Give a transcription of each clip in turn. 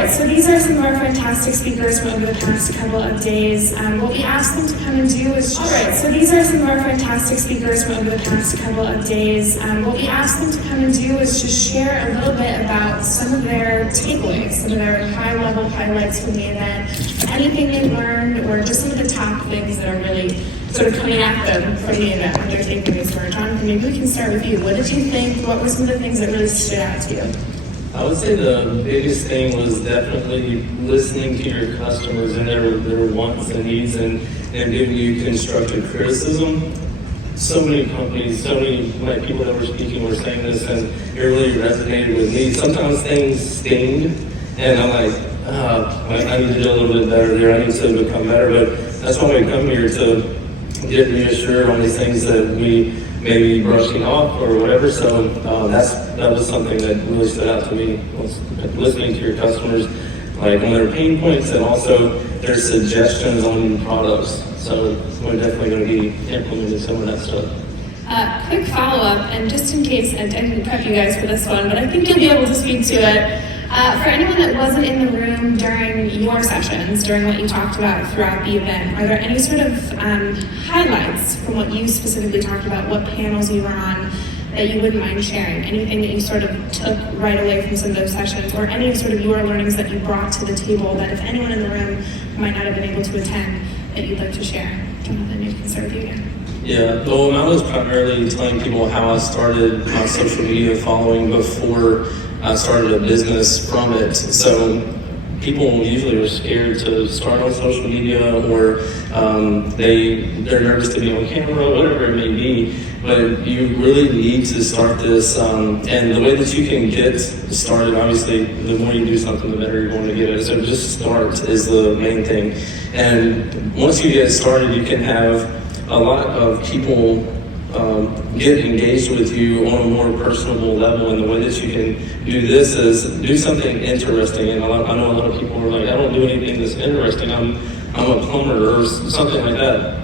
right, so these are some of our fantastic speakers from over the past couple of days. What we asked them to come and do is What we asked them to come and do is just share a little bit about some of their takeaways, some of their high-level highlights from the event, anything they learned, or just some of the top things that are really sort of coming at them from the event, what their takeaways were. Jonathan, maybe we can start with you. What did you think? What were some of the things that really stood out to you? I would say the biggest thing was definitely listening to your customers and their wants and needs and giving you constructive criticism. So many companies, so many people that were speaking were saying this, and it really resonated with me. Sometimes things sting, and I'm like, I need to do a little bit better there. I need to become better. But that's why we come here, to get reassured on these things that we may be brushing off or whatever. So that was something that really stood out to me, was listening to your customers, like on their pain points and also their suggestions on new products. So we're definitely going to be implementing some of that stuff. Quick follow-up, and just in case, I didn't prep you guys for this one, but I think you'll be able to speak to it. For anyone that wasn't in the room during your sessions, during what you talked about throughout the event, are there any sort of highlights from what you specifically talked about, what panels you were on, that you wouldn't mind sharing? Anything that you sort of took right away from some of those sessions, or any sort of your learnings that you brought to the table that if anyone in the room might not have been able to attend, that you'd like to share? Jonathan, you can start with you again. Yeah, well, I was primarily telling people how I started my social media following before I started a business from it. So people usually are scared to start on social media, or they're nervous to be on camera, whatever it may be. But you really need to start this, and the way that you can get started, obviously, the more you do something, the better you're going to get it. So just start is the main thing. And once you get started, you can have a lot of people get engaged with you on a more personable level. And the way that you can do this is do something interesting. And I know a lot of people are like, I don't do anything that's interesting. I'm a plumber or something like that.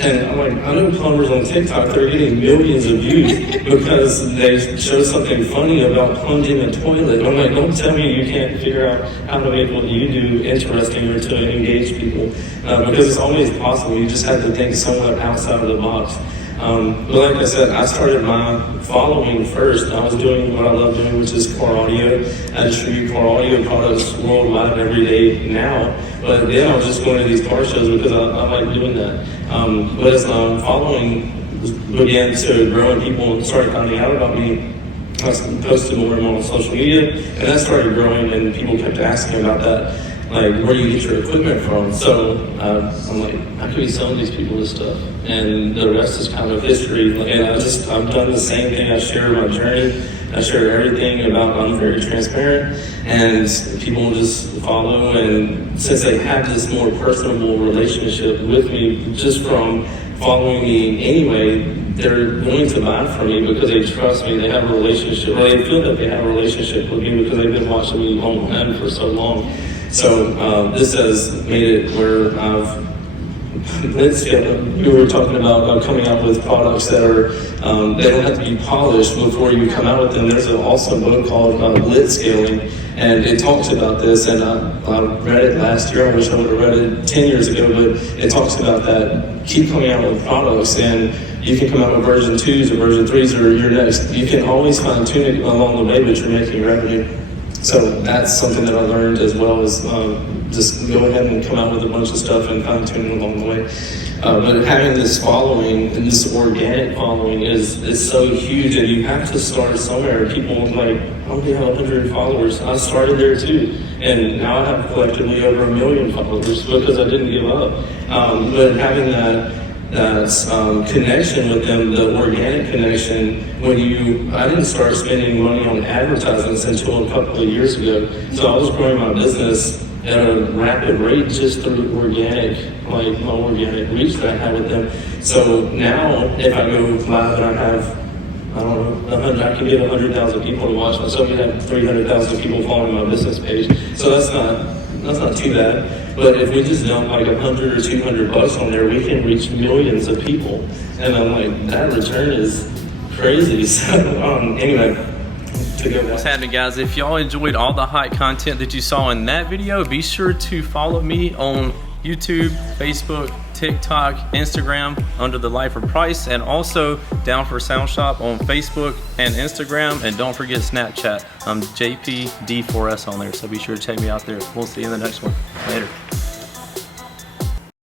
And I'm like, I know plumbers on TikTok, they're getting millions of views because they show something funny about plunging a toilet. I'm like, don't tell me you can't figure out how to make what you do interesting or to engage people, because it's always possible. You just have to think somewhat outside of the box. But like I said, I started my following first. I was doing what I love doing, which is car audio. I distribute car audio products worldwide every day now. But then I was just going to these car shows because I like doing that. But as my following began to grow and people started finding out about me, I posted more and more on social media, and that started growing, and people kept asking about that. Like, where do you get your equipment from? So I'm like, how can we sell these people this stuff? And the rest is kind of history. And I've done the same thing. I share my journey. I share everything about. I'm very transparent, and people just follow. And since they have this more personable relationship with me, just from following me anyway, they're willing to buy from me because they trust me. They have a relationship. Or they feel that they have a relationship with me because they've been watching me online for so long. So this has made it where you were talking about coming out with products that are, they don't have to be polished before you come out with them. There's an awesome book called Lit Scaling, and it talks about this, and I read it last year. I wish I would have read it 10 years ago, but it talks about that. Keep coming out with products, and you can come out with version 2s or version 3s or your next. You can always fine tune it along the way, but you're making revenue. So that's something that I learned, as well as just go ahead and come out with a bunch of stuff and fine tune it along the way. But having this following, and this organic following is so huge, and you have to start somewhere. People like, I only have 100 followers. I started there too, and now I have collectively over 1 million followers because I didn't give up. But having that connection with them, the organic connection, I didn't start spending money on advertisements until a couple of years ago. So I was growing my business at a rapid rate just through organic, like my organic reach that I had with them. So now if I go live and I have, I don't know, I can get 100,000 people to watch myself. We have 300,000 people following my business page. So that's not too bad. But if we just dump like 100 or 200 bucks on there, we can reach millions of people. And I'm like, that return is crazy. So anyway, to go What's back. happening, guys? If y'all enjoyed all the hot content that you saw in that video, be sure to follow me on YouTube, Facebook, TikTok, Instagram under the Lifer Price, and also Down for Sound Shop on Facebook and Instagram. And don't forget Snapchat. I'm JPD4S on there, so be sure to check me out there. We'll see you in the next one. Later.